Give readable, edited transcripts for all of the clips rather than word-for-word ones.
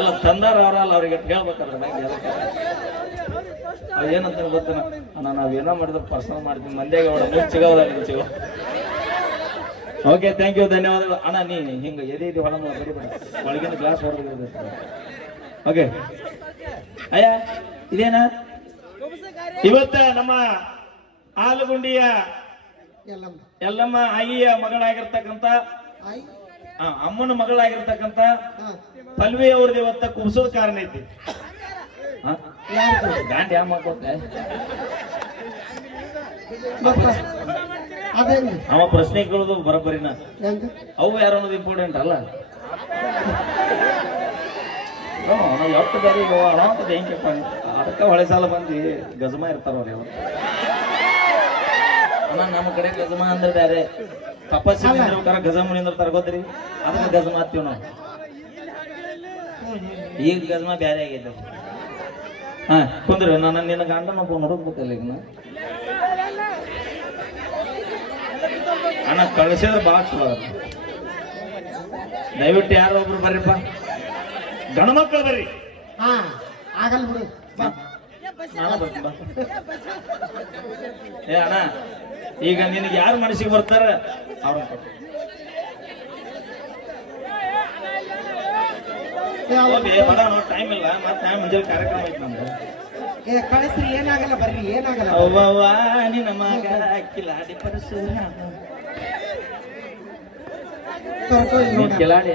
ಅಲ್ಲ ತಂದಾರ ಅವರಲ್ಲ ಅವ್ರಿಗೆ ಹೇಳ್ಬೇಕಲ್ಲ ಏನಂತ ಗೊತ್ತನ ಅಣ್ಣ ನಾವೇನೋ ಮಾಡಿದ್ರೆ ಪರ್ಸನಲ್ ಮಾಡ್ತೀವಿ ಮಂದ್ಯಾಗ ಮುಚ್ಚಿಗೋ. ಓಕೆ ಥ್ಯಾಂಕ್ ಯು ಧನ್ಯವಾದಗಳು ಅಣ್ಣ. ನೀ ಹಿಂಗ ಎದೆ ಹೊಳ ಬರಿಬೇಡ ಒಳಗಿನ ಗ್ಲಾಸ್ ಹೊರಗೆ. ಓಕೆ ಅಯ್ಯ ಇದೇನ ಇವತ್ತ ನಮ್ಮ ಆಲಗುಂಡಿಯ ಎಲ್ಲಮ್ಮ ಆಯಿಯ ಮಗಳಾಗಿರ್ತಕ್ಕಂಥ ಅಮ್ಮನ ಮಗಳಾಗಿರ್ತಕ್ಕಂಥ ಪಲ್ವಿ ಅವ್ರದ್ದು ಇವತ್ತ ಕುಬ್ಸೋದ ಕಾರಣ ಐತಿ. ಗಾಂಡಿ ಯಾವ ಮಾಡ್ಕೊತೆ ಅವ ಪ್ರಶ್ನೆ ಕೇಳೋದು ಬರೋಬ್ಬರಿನ ಅವು ಯಾರು ಅನ್ನೋದು ಇಂಪಾರ್ಟೆಂಟ್ ಅಲ್ಲ. ಎಷ್ಟು ಬೇರೆ ಹೆಂಗಪ್ಪ ಅದಕ್ಕೆ ಹೊಳೆ ಸಾಲ ಬಂದು ಗಜಮ ಇರ್ತಾರ ಅವ್ರು ಯಾವತ್ತು. ಅಣ್ಣ ನಮ್ಮ ಕಡೆ ಗಜಮ ಅಂದ್ರೆ ಬೇರೆ ತಪಸ್ಸಿ ನಿಂದಿರ್ಬೇಕಾರ ಗಜಮ ನಿಂದಿರ್ತಾರ ಗೊತ್ತ್ರಿ, ಅದನ್ನ ಗಜಮ ಹತ್ತೀವಿ ನಾವು. ಈಗ ಗಜಮ ಬೇರೆ ಆಗೈತೆ. ಹಾ ಕುಂದ್ರಿ ನಾನು ನಿನ್ನ ಗಂಡನೊಬ್ಬ ನೋಡ್ಬೇಕಲ್ಲ ಈಗ ಅಣ್ಣ ಕಳಿಸಿದ್ರೆ ಭಾಳ ಚಲೋ. ದಯವಿಟ್ಟು ಯಾರೋ ಒಬ್ರು ಬರ್ರಿಪ್ಪ, ಗಂಡ ಮಕ್ಕಳು ಬರ್ರಿ. ಆಗಲ್ ಬಿಡು ನಾನು ಬರ್ತೀನಿ ಬಾ. ಏ ಅಣ್ಣ ಈಗ ನಿನಗೆ ಯಾರು ಮನಸ್ಸಿಗೆ ಬರ್ತಾರ ಅವ್ರ ಟೈಮ್ ಇಲ್ಲ. ಮತ್ತೆ ಮುಂಜಾನೆ ಕಾರ್ಯಕ್ರಮ ಐತಿ ನಮ್ದು. ಕಳಿಸ್ರಿ ಏನಾಗಲ್ಲ ಬರ್ರಿ ಏನಾಗಲ್ಲ. ಅವ್ವ ನಿನ್ನ ಮಗ ಕಿಲಾಡಿ ಪರಸು ಕಿಲಾಡಿ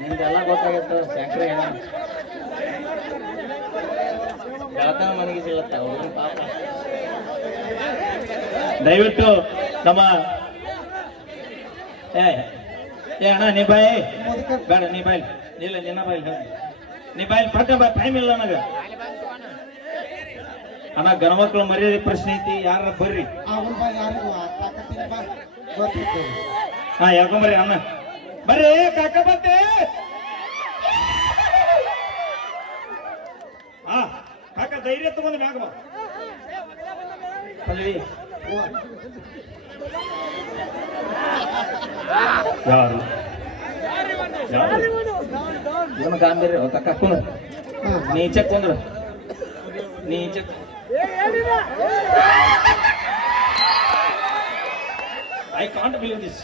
ನಿಮ್ದೆಲ್ಲ ಗೊತ್ತಾಗತ್ತ. ಸ್ಯಾಕ್ರೆ ಬೆಳತನ ಮನೆಗೆ ಸಿಗತ್ತ ಪಾಪ. ದಯವಿಟ್ಟು ನಮ್ಮ ಏ ಅಣ್ಣ ನೀ ಬಾಯ್ ಬೇಡ, ನೀ ಬಾಯ್ ಇಲ್ಲ ನಿನ್ನ ಬಾಯ್ ನೀ ಬಾಯ್ ಪಟ್ಟ ಬಾ, ಟೈಮ್ ಇಲ್ಲ ನನಗ. ಅಣ್ಣ ಗಣಮಕ್ಳು ಮರ್ಯಾದೆ ಪ್ರಶ್ನೆ ಐತಿ, ಯಾರ ಬರ್ರಿ. ಹಾ ಯಾಕೊಂಬರ್ರಿ ಅಣ್ಣ ಬರ್ರಿ. ಕಾಕ ಬತ್ತೆ ಹಾ ಕಾಕ ಧೈರ್ಯ ತಗೊಂಡು ಮ್ಯಾಗ ಬಾ. ಪಲ್ವಿ ಯಾರು ಏನು ಗಾಂಭೀರ್ಯ ಕಾಕ ಕುಂದ್ರ ನೀಚೆ ಕುಂದ್ರ ನೀಚೆ I can't believe this.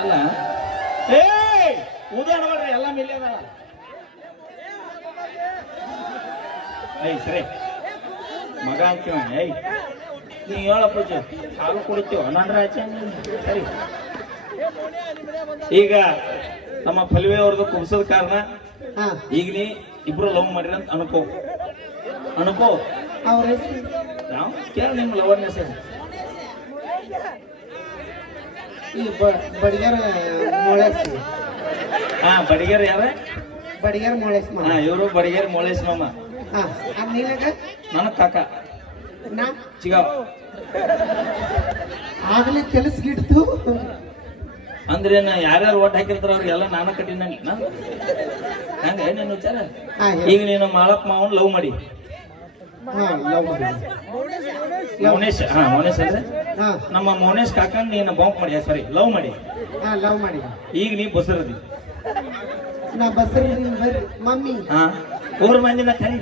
ಅಲ್ಲ ಏ ಉದಾಹರಣ ಮಾಡ್ರಿ ಎಲ್ಲ ಮೇಲೆ ಅದ. ಐ ಸರಿ ಮಗ ಅಂತೀವ. ಐ ನೀ ಹೇಳಪ್ಪ ಹಾಲು ಕುಡಿತೀವ ನಾನ್ರ ಆಚೆ ಸರಿ. ಈಗ ನಮ್ಮ ಪಲ್ವಿ ಅವ್ರದ್ದು ಕುಬ್ಸದ ಕಾರಣ ಈಗ ನೀ ಇಬ್ರು ಲವ್ ಮಾಡಿರ ಅಂತ ಅನ್ಕೋ ನಾವು ಕೇಳ ನಿಮ್ಮ ಲವರ್ನೆಸ್. ಬಡಿಗರ್ ಮೋಳೇಶ್. ಹಾ ಬಡಿಗರ್ ಯಾರ? ಬಡಿಗರ್ ಮೋಳೇಶ್. ಹಾ ಇವರು ಬಡಿಗರ್ ಮೋಳೇಶ್ ಮಾಮ. ನನ್ನ ಕಾಕ ಚಿಗಾವ್ ಆಗ್ಲೇ ಕೆಲಸ ಗಿಡ್ತು ಅಂದ್ರೆ ಯಾರ್ಯಾರು ಓಟ್ ಹಾಕಿರ್ತಾರ ಅವ್ರಿಗೆಲ್ಲ ನಾನು ಕಟ್ಟಿನ ಹಂಗ ನೀನು ವಿಚಾರ. ಈಗ ನೀನು ಮಾಳಪ್ಪ ಮಾವನ್ ಲವ್ ಮಾಡಿ ಮೌನೇಶ್. ಹಾ ಮೌನೇಶ್ ಅಂದ್ರೆ ನಮ್ಮ ಮೌನೇಶ್ ಕಾಕನ್ ನೀನು ಬಾಂಕ್ ಮಾಡಿ ಸಾರಿ ಲವ್ ಮಾಡಿ. ಈಗ ನೀ ಬಸರದಿ ನಾ ಬಸರಿ ಮಮ್ಮಿ. ಹಾ ಊರ್ ಮಂದಿನ ಕರಿ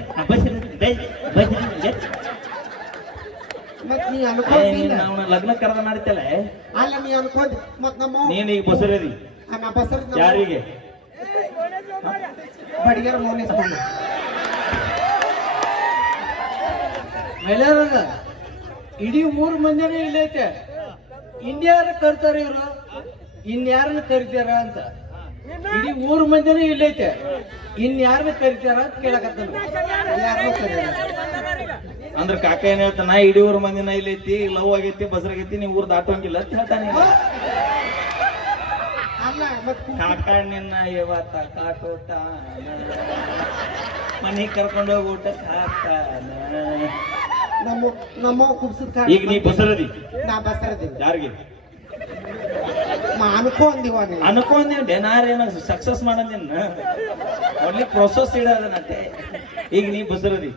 ಲಗ್ನ ಕರೆದ ಮಾಡ್ತಲ್ಲ. ಅಲ್ಲ ನೀ ಅನ್ಕೊಂಡ್ ಮತ್ ನಮ್ಮ ನೀನ್ ಈಗ ಬಸರದಿ ಯಾರಿಗೆ? ಬಡಿಗರ ಮೌನೇಶ್ ಮಹಿಳೆಯರ ಇಡೀ 3 ಮಂದಿನೇ ಇಲ್ಲೈತೆ. ಇನ್ಯಾರ ಕರ್ತಾರ ಇವ್ರು, ಇನ್ಯಾರನ್ನ ಕರಿತಾರ ಅಂತ. ಇಡೀ 3 ಮಂದಿನೇ ಇಲ್ಲೈತೆ, ಇನ್ಯಾರನ್ನ ಕರಿತಾರ ಅಂತ ಕೇಳಕತ್ತ. ಅಂದ್ರ ಕಾಕ ಏನ್ ಹೇಳ್ತಾನ, ಇಡೀ 3 ಮಂದಿನ ಇಲ್ಲೈತಿ, ಲವ್ ಆಗೈತಿ, ಬಸರಾಗೈತಿ, ನೀವು ಊರ್ ದಾಟೋಂಗಿಲ್ಲ ಅಂತ ಹೇಳ್ತಾನೆ. ಕಾಕ ನಿನ್ನ ಇವತ್ತ ಕಾಟೋತಾನ, ಮನಿ ಕರ್ಕೊಂಡೋಗಿ ಊಟಕ್ಕೆ ಹಾಕ್ತಾನ. ನಮ್ಮ ಕುಬ್ಸದ ಈಗ ನೀ ಬಸರದಿ. ನಾ ಬಸರದಿ ಯಾರಿಗೆ ಅನ್ಕೊಂದಿವ ನಾರೇನ ಸಕ್ಸಸ್ ಮಾಡೋದಿನ್ನ ಒಳ್ಳೆ ಪ್ರೊಸೆಸ್ ಇಡೋದನಂತೆ. ಈಗ ನೀ ಬಸರದಿ.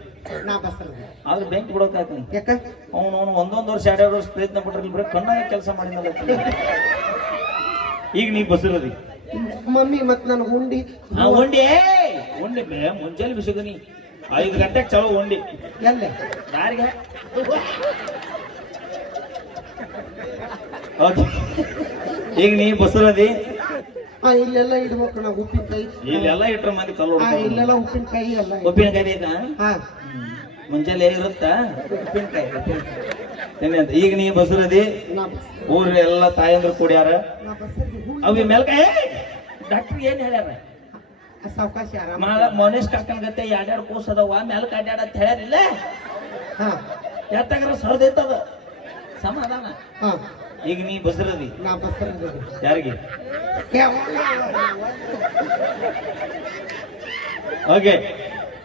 ನಾ ಬಸರದಿ ಆದ್ರೆ ಬೆಂಕಿ ಬಿಡೋಕಾಯ್ತಾನೆ. ಯಾಕ ಅವನು 1 ವರ್ಷ 2 ವರ್ಷ ಪ್ರಯತ್ನ ಪಟ್ರೆ ಬರೀ ಕಣ್ಣಾಗ ಕೆಲಸ ಮಾಡಿದ. ಈಗ ನೀ ಬಸರದಿ. ಮಮ್ಮಿ ಮತ್ ನನಗೆ ಉಂಡಿ ಉಂಡಿ ಉಂಡಿ ಮುಂಜಾನೆ ಬಿಸಿಗನಿ 5 ಗಂಟೆಗೆ ಚಲೋ ಉಂಡಿ ಎಲ್ಲೇ ದಾರಿಗೆ ಓಕೆ ಈಗ ನೀ ಬಸರದಿ ಇಲ್ಲೆಲ್ಲ ಇಡ್ಬೇಕು ನಾವು ಉಪ್ಪಿನಕಾಯಿ ಇಲ್ಲೆಲ್ಲ ಇಟ್ರ ಮಂದಿ ಕಲ್ಲು ಇಲ್ಲೆಲ್ಲ ಉಪ್ಪಿನಕಾಯಿ ಎಲ್ಲ ಉಪ್ಪಿನಕಾಯಿ ಐತಾ ಹಾ ಮುಂಜಾನೆ ಇರುತ್ತಾ ಉಪ್ಪಿನಕಾಯಿ ಈಗ ನೀ ಬಸರದಿ ಊರ್ ಎಲ್ಲ ತಾಯಂದ್ರು ಕೂಡ್ಯಾರ ಅವಿ ಮೇಲ್ಕಾಯಿ ಡಾಕ್ಟರ್ ಏನ್ ಹೇಳ್ಯಾರ ಸಾವಕಾಶ ಮನೇಶ್ ಕಾಕನ್ ಗತ್ತೆ 2 ಕೋಸ್ ಅದಾವ ಮೇಲ್ಕ ಅಡ್ಯಾಡ ಅಂತ ಹೇಳ್ಯಾರಿಲ್ಲ ಯಾತಾಗ್ರ ಸರ್ದೈತದ ಸಮಾಧಾನ ಈಗ ನೀ ಬಸರದಿ ನಾ ಬಸರದಿ ಯಾರಿಗೆ ಓಕೆ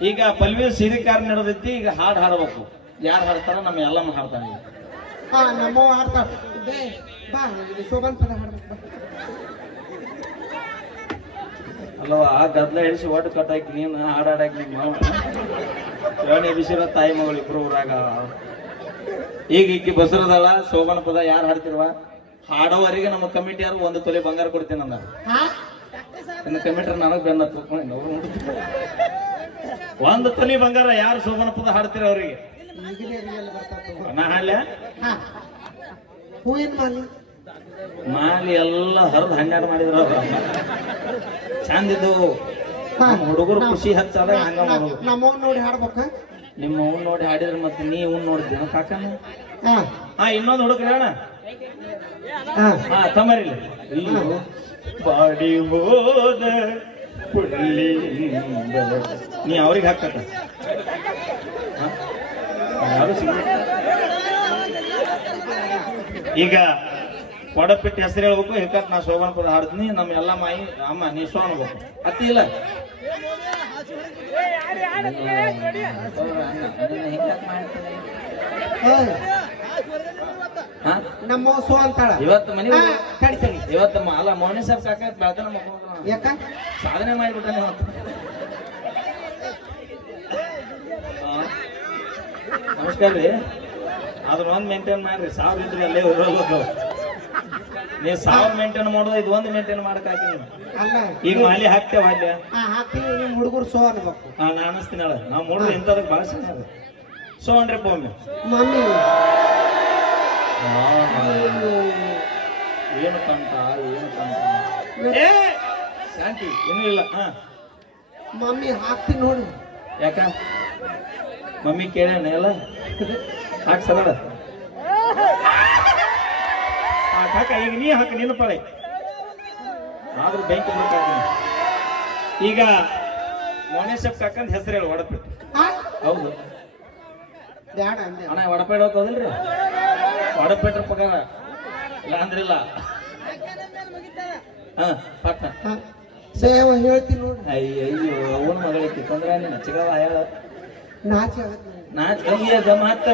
ಈಗ ಪಲ್ವಿ ಸಿರಿಕಾರ ನಡೆದೈತಿ ಈಗ ಹಾಡು ಹಾಡಬೇಕು ಯಾರು ಹಾಡ್ತಾರ ನಮ್ಮ ಎಲ್ಲಮ್ಮ ಹಾಡ್ತಾನೆ ನಮ್ಮವ ಹಾಡ್ತಾರ ಬಾ ಶೋಭನ್ ಪದ ಹಾಡ್ಬೇಕು ಅಲ್ಲವ ಆ ಗದ್ಲ ಹಿಡಿಸಿ ಒಟ್ಟು ಕಟ್ಟಾಕಿ ನೀನು ಹಾಡಾಡಾಕಿ ನಿಮ್ಮ ಮಾವ ಬಿಸಿರೋ ತಾಯಿ ಮಗಳು ಇಬ್ರು ಊರಾಗ ಈಗ ಈಕಿ ಬಸರದಲ್ಲ ಶೋಭನ ಪದ ಯಾರು ಹಾಡ್ತಿರುವ ಹಾಡೋವರೆಗೆ ನಮ್ಮ ಕಮಿಟಿ ಯಾರು 1 ತೊಲೆ ಬಂಗಾರ ಕೊಡ್ತೀನಿ ಅಂದ ಇನ್ನು ಕಮಿಟಿ ನನಗ್ ಬೆನ್ನ 1 ತೊಲೆ ಬಂಗಾರ ಯಾರು ಶೋಭನ ಪದ ಹಾಡ್ತಿರ ಅವ್ರಿಗೆ ನಾ ಹಾಡ್ಯ ಹೂವಿನ ಮಾಲಿ ಎಲ್ಲ ಹರಿದು 12 ಮಾಡಿದ್ರ ಚಂದಿದ್ದು ಹುಡುಗರು ಖುಷಿ ಹಚ್ಚದ ಹಂಗ ಮಾಡೋದು ನಮ್ಮವ್ ನೋಡಿ ಹಾಡ್ಬೇಕ ನಿಮ್ಮ ಅವ್ನ್ ನೋಡಿ ಹಾಡಿದ್ರೆ ಮತ್ತೆ ನೀ ಇವ್ನ್ ನೋಡಿದ್ದೆ ಕಾಕನ ಇನ್ನೊಂದು ಹುಡುಗ್ರಿ ಅಣ್ಣ ತಮರಿಲ್ಲ ಬಾಡಿ ಹೋದ ನೀ ಅವ್ರಿಗೆ ಹಾಕತ್ತ ಯಾರು ಈಗ ಕೊಡಪಿಟ್ಟು ಹೆಸರು ಹೇಳ್ಬೇಕು ಹಿಕ್ಕತ್ ನಾ ಶೋಭನ ಪದ ಹಾಡ್ತೀನಿ ನಮ್ಮ ಎಲ್ಲ ಮಾಯಿ ಅಮ್ಮ ನೀ ಸೋ ಅನ್ಬೇಕು ಅತ್ತಿ ಇಲ್ಲ ನಮ್ಮ ಸೋ ಅಂತಾಳ ಇವತ್ತು ಮನೆ ಇವತ್ತು ಅಲ್ಲ ಮೋನಿ ಸಾಬ್ ಕಾಕ ಬೆಳತನ ಯಾಕ ಸಾಧನೆ ಮಾಡಿಬಿಟ್ಟಾನೆ ಇವತ್ತು ನಮಸ್ಕಾರ ರೀ ಅದ್ರ ಒಂದ್ ಮೇಂಟೈನ್ ಮಾಡ್ರಿ 1000 ಇದ್ರಿ ಅಲ್ಲೇ ಇರೋದು ನೀವು 1000 ಮೇಂಟೈನ್ ಮಾಡೋದು ಇದು 1 ಮೇಂಟೈನ್ ಮಾಡಕ್ ಹಾಕಿ ಈಗ ಮಾಲಿ ಹಾಕ್ತೇವ ಅಲ್ಲ ಹಾಕ್ತೀವಿ ನಿಮ್ ಹುಡುಗರು ಸೋ ಅನ್ಬೇಕು ನಾನು ಅನಿಸ್ತೀನಿ ಹೇಳ ನಾವು ಮಾಡೋದು ಇಂಥದಕ್ಕೆ ಭಾಳ ಚೆನ್ನಾಗ ಸೋ ಅನ್ರಿಪ್ಪ ಒಮ್ಮೆ ಮಮ್ಮಿ ಏನು ಕಂಟ ಶಾಂತಿ ಇನ್ನೂ ಇಲ್ಲ ಮಮ್ಮಿ ಹಾಕ್ತೀನಿ ನೋಡಿ ಯಾಕ ಮಮ್ಮಿ ಕೇಳ್ಯಾನ ಎಲ್ಲ ಹಾಕ್ ಸಲ ಹಾಕ ಈಗ ನೀ ಹಾಕ ನೀನು ಪಾಳೆ ಆದ್ರೂ ಬೆಂಕಿ ಬೇಕಾಗ್ತೀನಿ ಈಗ ಮೋನೇಶಪ್ ಕಾಕಂದ್ ಹೆಸರು ಹೇಳಿ ಒಡಪಿಟ್ಟು ಹೌದು ಅಣ್ಣ ಒಡಪೇಡ್ ಹೋಗೋದಿಲ್ರಿ ಒಡಪೇಟ್ರ ಪಗಾರ ಇಲ್ಲ ಅಂದ್ರಿಲ್ಲ ಪಟ್ಟ ಹೇಳ್ತೀನಿ ನೋಡಿ ಅಯ್ಯಯ್ಯೋ ಅವನ ಮಗಳೈತಿ ತೊಂದ್ರೆ ನೀನು ಚಿಗವ ಹೇಳ ನಾಚ ಮಾತ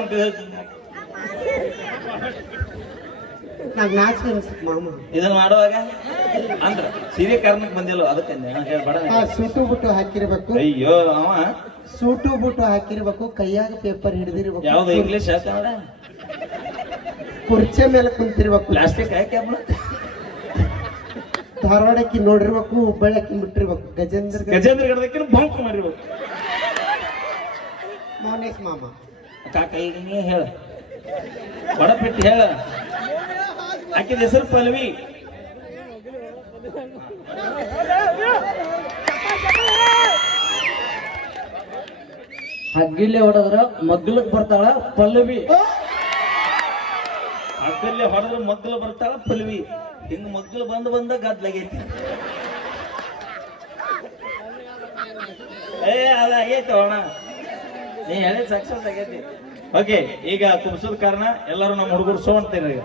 ಮಾಮ ಇದನ್ನ ಮಾಡುವಾಗ ಅಂದ್ರ ಸೀರೆ ಕಾರಣಕ್ಕೆ ಬಂದಿಲ್ಲ ಅದಕ್ಕೆ ಸೂಟು ಬುಟ್ಟು ಹಾಕಿರ್ಬೇಕು ಅಯ್ಯೋ ಅವ ಸೂಟು ಬುಟ್ಟು ಹಾಕಿರ್ಬೇಕು ಕೈಯಾಗ ಪೇಪರ್ ಹಿಡಿದಿರ್ಬೇಕು ಯಾವ್ದು ಇಂಗ್ಲಿಷ್ ಕನ್ನಡ ಕುರ್ಚೆ ಮೇಲೆ ಕುಂತಿರ್ಬೇಕು ಪ್ಲಾಸ್ಟಿಕ್ ಹಾಕಿ ಧಾರವಾಡಕ್ಕೆ ನೋಡಿರ್ಬೇಕು ಹುಬ್ಬಳ್ಳಕ್ಕೆ ಬಿಟ್ಟಿರ್ಬೇಕು ಗಜೇಂದ್ರ ಗಡದಕ್ಕೆ ಬಂಕ್ ಮಾಡಿರ್ಬೇಕು ಮೌನೇಶ್ ಮಾಮ ಕಾಕ ಈಗ ನೀ ಹೇಳ ಒಡಪಿಟ್ಟು ಹೇಳ ಆಕಿದ ಹೆಸರು ಪಲ್ವಿ ಹಗ್ಗಿಲೆ ಹೊಡೆದ್ರ ಮಗ್ಲಕ್ ಬರ್ತಾಳ ಪಲ್ಲವಿ ಹಗ್ಗಲ್ಲೇ ಹೊಡೆದ್ರ ಮಗ್ಲು ಬರ್ತಾಳ ಪಲ್ವಿ ಹಿಂಗ ಮಗ್ಲು ಬಂದ ಗದ್ಲಾಗೈತಿ ಅದಾಗೈತಿ ಅಣ್ಣ ನೀ ಹೇಳಿದ ಸಕ್ಸಸ್ ಆಗೈತಿ ಓಕೆ ಈಗ ಕುಬ್ಸದ ಕಾರಣ ಎಲ್ಲರೂ ನಮ್ಮ ಹುಡುಗರು ಸೋ ಅಂತೀರಿ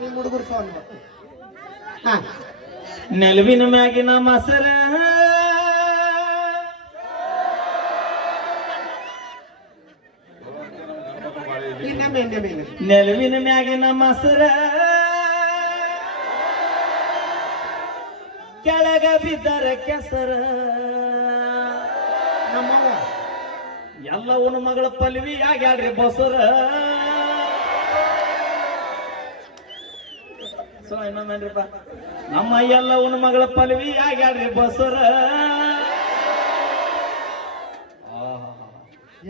ನಿಮ್ ಹುಡುಗರು ಸೋ ಅನ್ಬೇಕು ನೆಲವಿನ ಮ್ಯಾಗಿನ ಮಸರ ನೆಲವಿನ ಮ್ಯಾಗಿನ ಮಸರ ಕೆಳಗ ಬಿದ್ದರ ಕೆಸರ ಎಲ್ಲವನ್ನ ಮಗಳ ಪಲ್ವಿ ಆಗ್ಯಾಡ್ರಿ ಬಸರ ಸೊ ಇನ್ನೊಂದೇನ್ರಿಪ್ಪ ನಮ್ಮ ಎಲ್ಲವನ್ನ ಮಗಳ ಪಲ್ವಿ ಆಗ್ಯಾಡ್ರಿ ಬಸರ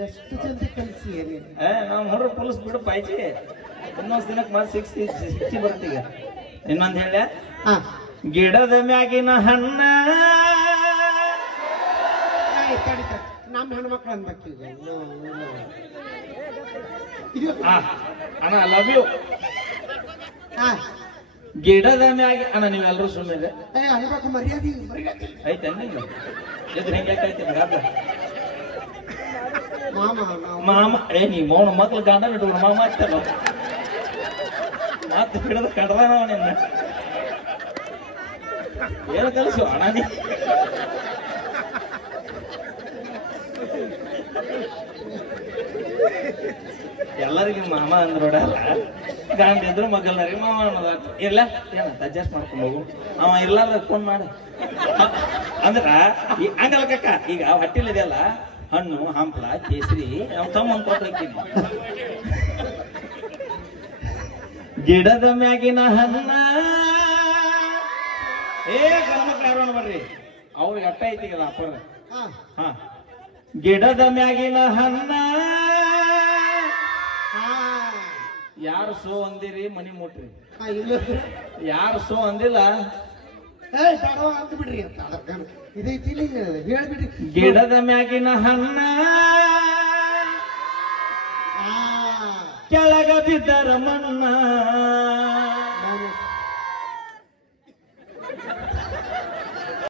ಎಷ್ಟು ಜಲ್ದಿ ಕಲಿಸಿ ನಾವು ನೋಡ್ರಿ ಪೊಲೀಸ್ ಬಿಡು ಪಾಯ್ಚಿ ಇನ್ನೊಂದ್ ದಿನಕ್ಕೆ ಮತ್ತೆ ಸಿಕ್ಸಿ ಬರ್ತೀಗ ಇನ್ನೊಂದ್ ಹೇಳ ಹಾ ಗಿಡದ ಮ್ಯಾಗಿನ ಹಣ್ಣ ನಮ್ಮ ಹೆಣ್ಮಕ್ಳು ಅನ್ಬೇಕು ಅಣ್ಣ ಲವ್ ಯು ಹಾ ಗಿಡದ ಮ್ಯಾಗಿ ಅಣ್ಣ ನೀವೆಲ್ಲರೂ ಸುಮ್ಮನೆ ಅನ್ಬೇಕು ಮರ್ಯಾದೆ ಐತೆ ನಿಂದು ಎದುರು ಹೆಂಗೈತೆ ಮಾಮ ಮಾಮ ನೀ ಮೌನ ಮಕ್ಳು ಗಂಡ ಬಿಟ್ಟು ಮಾಮ ಆಗ್ತಾರ ಮತ್ತೆ ಹಿಡಿದ ಕಡ್ದಾನವ ನಿನ್ನ ಏನು ಕಲಿಸು ಅಣ್ಣ ನೀ ಎಲ್ಲರಿಗೂ ಮಾಮ ಅಂದ್ರೋಡಲ್ಲ ಗಂಡ ಇದ್ರು ಮಗಲ್ನರಿ ಮಾಮ ಅನ್ನೋದ ಇಲ್ಲ ಏನಂತ ಅಡ್ಜಸ್ಟ್ ಮಾಡ್ಕೊಂಡು ಹೋಗು ಅವ ಇರ್ಲಾರ ಫೋನ್ ಮಾಡ ಅಂದ್ರ ಹಂಗಲ್ಲ ಕಕ್ಕ ಈಗ ಹೊಟ್ಟಿಲಿದೆಯಲ್ಲ ಹಣ್ಣು ಹಂಪ್ಲ ಕೇಸರಿ ನಾವು ತಮ್ಮ ಕೊಟ್ಟಿರ್ತೀನಿ ಗಿಡದ ಮ್ಯಾಗಿನ ಹಣ್ಣ ಗಣಮಕ್ಳು ಯಾರು ಬರ್ರಿ ಅವ್ರಿಗೆ ಅಟ್ಟ ಐತಿ ಅಪ್ಪರ ಹಾ ಗಿಡದ ಮ್ಯಾಗಿನ ಹಣ್ಣ ಯಾರು ಸೋ ಅಂದಿರಿ ಮನಿ ಮುಟ್ರಿ ಯಾರು ಸೋ ಅಂದಿಲ್ಲ ಅಂತ ಬಿಡ್ರಿ ಇದೈತಿ ಹೇಳ್ಬಿಡ್ರಿ ಗಿಡದ ಮ್ಯಾಗಿನ ಹಣ್ಣ ಕೆಳಗ ಬಿದ್ದರ ಮಣ್ಣ